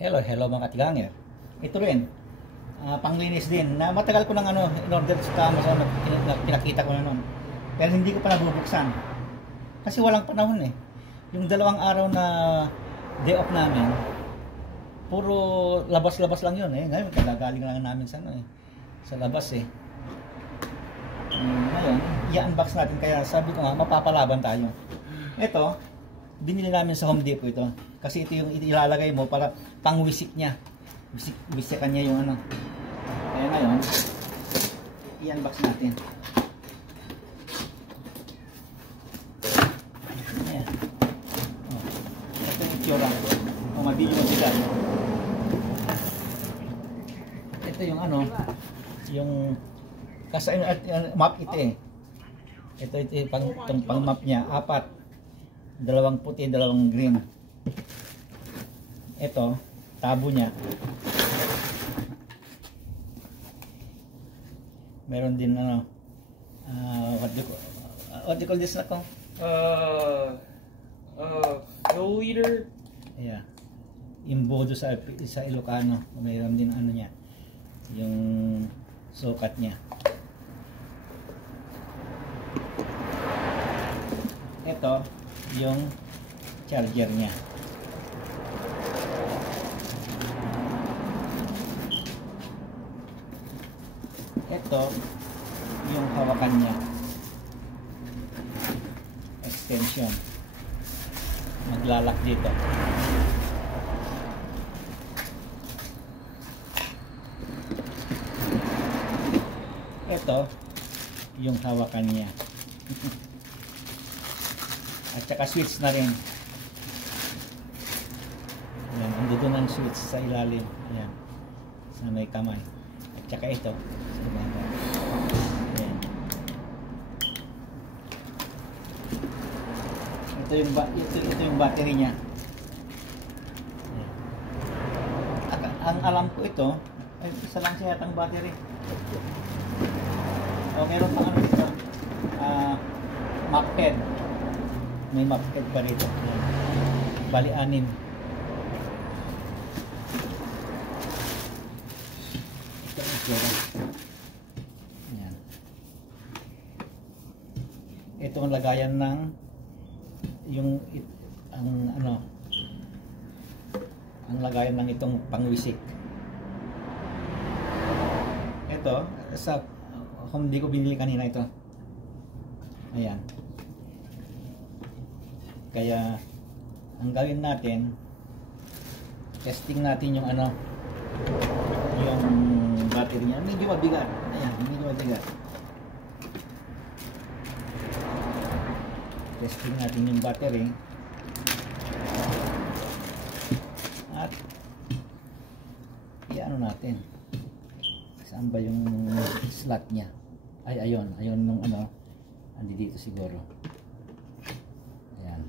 Hello mga katiganger. Ito rin, panglinis din. Na matagal ko nang in-order sa Amazon na pinakita ko na noon. Pero hindi ko pa nabubuksan. Kasi walang panahon eh. Yung 2 araw na day off namin, puro labas-labas lang yun eh. Ngayon, kagagaling lang namin sa sa labas eh. Ngayon, i-unbox natin. Kaya sabi ko nga, mapapalaban tayo. Ito, binili namin sa Home Depot ito. Kasi ito yung ilalagay mo para pang-wisik niya. Wisikan niya yung Kaya ngayon, i-unbox natin. Ayan. Ito yung itsura. Mabili mo sila. Ito yung yung kasi map ito eh. Ito pang map niya. 4. 2 puti, 2 green. Ito, tabo niya. Meron din what do you call this na ko? Flow leader. Yeah. Imbodo sa Ilocano. Meron din niya. Yung sukat niya. Ito, yung charger niya. Ito, yung hawakan niya. Extension. Maglalak dito. Ito, yung hawakan niya. At saka switch na rin. Ayan, andito ng switch sa ilalim. Ayan, sa may kamay. At saka ito. Ayan. Ito yung battery niya. Ayan. Ang alam ko ito, ay isa lang siya yatang battery. O meron pang ito. Map head. May map head pa rito. Ayan. Bali 6. Ayan. Ito ang lagayan ng ang lagayan ng itong pangwisik. Ito sa Home Depot ko binili kanina ito. Ayan. Kaya ang gawin natin, testing natin yung yung battery niya. Medyo mabigat. Ayan, medyo mabigat. Testing natin yung battery. At natin. Saan ba yung slot niya? Ay, ayun nung andi dito siguro. Ayan.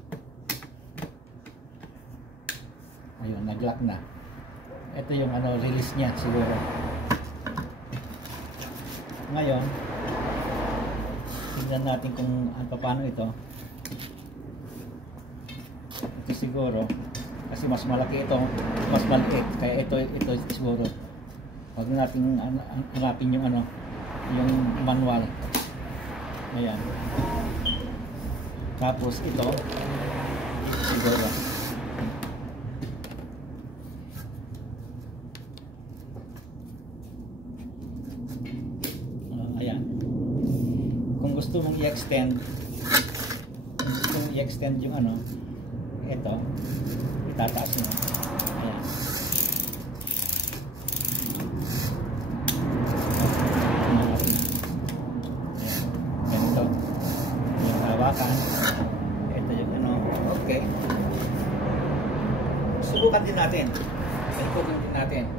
Ayun, nag-lock na. Ito yung release niya siguro. Ngayon, tingnan natin kung paano ito. Ito siguro kasi mas malaki ito, mas maliit. Kaya ito siguro. Wag natin hanapin yung yung manual. Ayan. Tapos ito siguro. Ayan. Kung gusto mong i-extend, yung ito, itataas mo. Ayan. Ganito. Yung hawakan. Ito yung okay. Subukan din natin. Subukan din natin.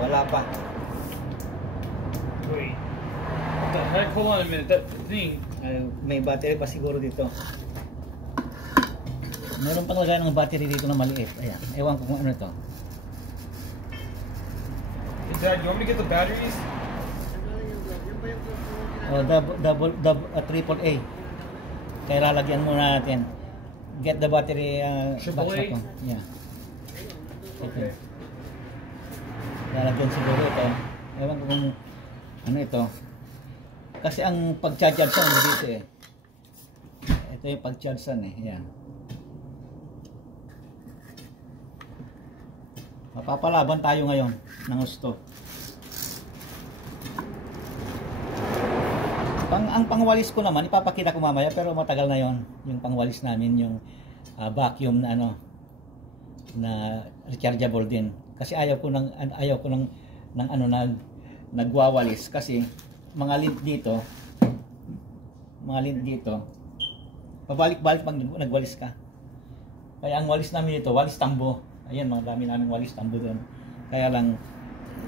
Wala pa. Wait. What the heck? Hold on a minute. That thing. May battery pa siguro dito. Meron pang lagay ng battery dito na maliit. Ayan. Ewan ko kung ano ito. Hey Dad, you want me to get the batteries? Triple A. Kaya lalagyan muna natin. Get the battery box na AAA? to. Yeah. Okay. Lalagyan siguro ito. Ewan ko kung ano ito. Kasi ang pag-charge-chargean dito eh. Ito yung pag-chargean eh. Ayan. Mapapalaban tayo ngayon ng gusto. Ang pangwalis ko naman, ipapakita ko mamaya pero matagal na yon. Yung pangwalis namin, yung vacuum na ano, na rechargeable din. Kasi ayaw ko ng ano nagwawalis kasi mga lint dito pabalik-balik pag nagwalis ka. Kaya ang walis namin dito, walis tambo. Ayan, mga dami namin walis tambo doon. Kaya lang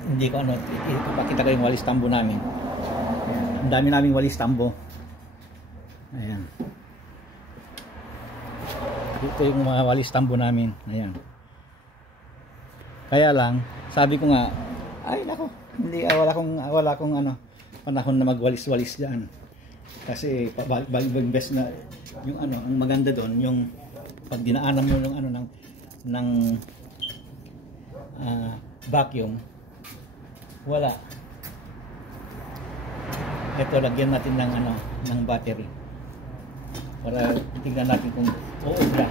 hindi ko ipakita ko yung walis tambo namin. Ang dami naming walis tambo. Ayan. Ito yung mga walis tambo namin. Ayan. Kaya lang, sabi ko nga, ay nako, hindi wala akong ano panahon na magwalis-walis diyan. Kasi best na yung ano, ang maganda doon yung pag dinaanan mo ng ano ng vacuum, wala. Ito lagyan natin ng ano, ng battery. Para tingnan natin kung uubra.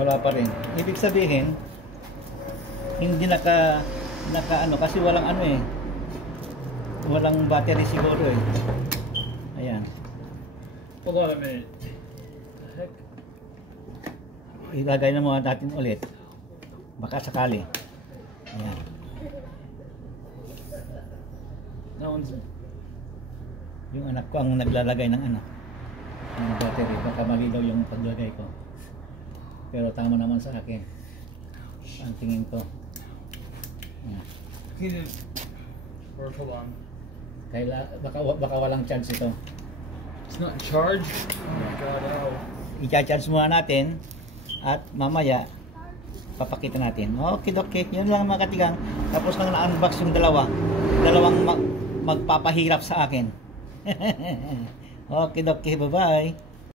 Wala pa rin. Ibig sabihin, hindi naka ano kasi walang ano eh. Walang battery siguro eh. Ayan. Hold on a minute. The heck? Ilagay na muna natin ulit. Baka sakali. Ayan. No one's. Yung anak ko ang naglalagay ng ano, ng battery. Baka malinaw yung paglagay ko. Pero tama naman sa akin. Ang tingin ko. Ayan. Or hold on. Baka walang chance ito. It's not charged. Oh my god. Oh. I-charge muna natin at mamaya papakita natin. Okay. Yun lang mga katigang. Tapos lang na-unbox yung dalawang magpapahirap sa akin. Okay, bye-bye.